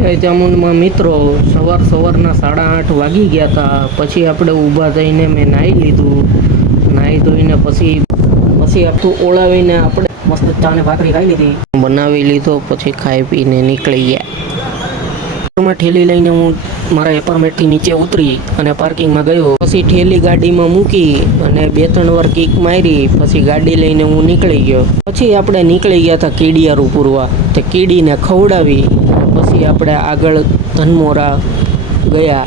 જય ચામુંડમાં મિત્રો, સવારના 8:30 વાગી ગયા હતા. પછી આપણે ઊભા થઈને મેં નાહી લીધું. નાહી ધોઈને પછી આખું ઓળાવીને આપણે મસ્ત ચા ને ભાખરી ખાઈ લીધી, બનાવી લીધો. પછી ખાઈ પીને નીકળી ગયા. ઠેલી લઈને હું મારા એપાર્ટમેન્ટથી નીચે ઉતરી અને પાર્કિંગમાં ગયો. પછી ઠેલી ગાડીમાં મૂકી અને 2-3 વાર કિક મારી. પછી ગાડી લઈને હું નીકળી ગયો. પછી આપણે નીકળી ગયા હતા કીડિયારું પૂરવા. તે કીડીને ખવડાવી પછી આપણે આગળ ધનમોરા ગયા.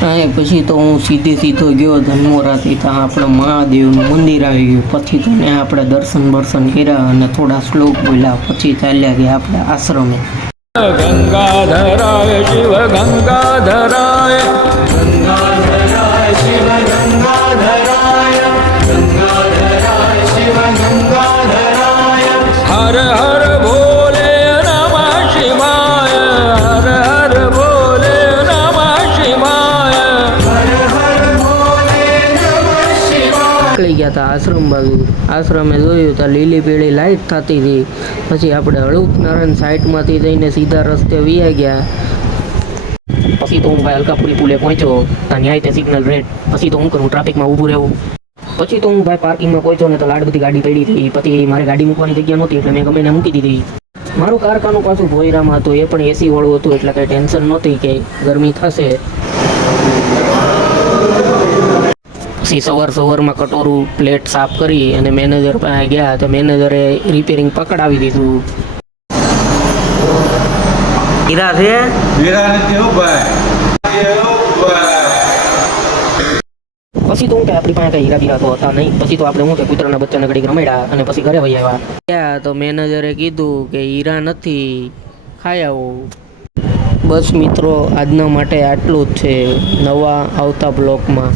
હા, પછી તો હું સીધો ગયો ધનમોરાથી. ત્યાં આપણે મહાદેવનું મંદિર આવી ગયું. પછી તો ત્યાં આપણે દર્શન કર્યા અને થોડા શ્લોક બોલ્યા. પછી ચાલ્યા ગયા આપણે આશ્રમે. ગંગાધરાય શિવ ગંગાધરાય, ગંગાધરાય શિવ ગંગાધરાય, ગંગાધરાય શિવ ગંગાધરાય. હર હર ભોલે નમઃ શિવાય, હર હર ભોલે નમઃ શિવાય, હર હર ભોલે નમઃ શિવાય. નીકળી ગયા હતા આશ્રમ બાજુ. આશ્રમે જોયું તો લીલી પીળી લાઈટ થતી હતી. પછી આપણે હળુક નારાયણ સાઈડમાંથી જઈને સીધા રસ્તે વ્યા ગયા. પછી તો હું ભાઈ અલકાપુરી પુલે પહોંચ્યો. ત્યાં ન્યાય તે સિગ્નલ રેડ. પછી તો હું કરું ટ્રાફિકમાં ઊભું રહેવું. પછી તો હું ભાઈ પાર્કિંગમાં પહોંચ્યો ને તો લાડ બધી ગાડી પડી હતી. પછી મારે ગાડી મૂકવાની જગ્યા નહોતી એટલે મેં ગમે એને મૂકી દીધી. મારું કારખાનું પાછું ભોયરામાં હતું. એ પણ એસી વાળું હતું એટલે કંઈ ટેન્શન નહોતી કે ગરમી થશે. પછી સવારમાં કટોરું પ્લેટ સાફ કરી અને મેનેજર પાસે ગયા તો મેનેજરે રિપેરિંગ પકડાવી દીધું. હીરા છે? પછી તો હું કે આપણી પાસે કઈ હીરા બીરા તો હતા નહીં. પછી તો આપણે હું કે કૂતરાના બચ્ચાને ઘડીક રમાડ્યા અને પછી ઘરે વહી આવ્યા. તો મેનેજરે કીધું કે હીરા નથી, ખાઈ આવો. બસ મિત્રો, આજના માટે આટલું જ છે. નવા આવતા બ્લોગમાં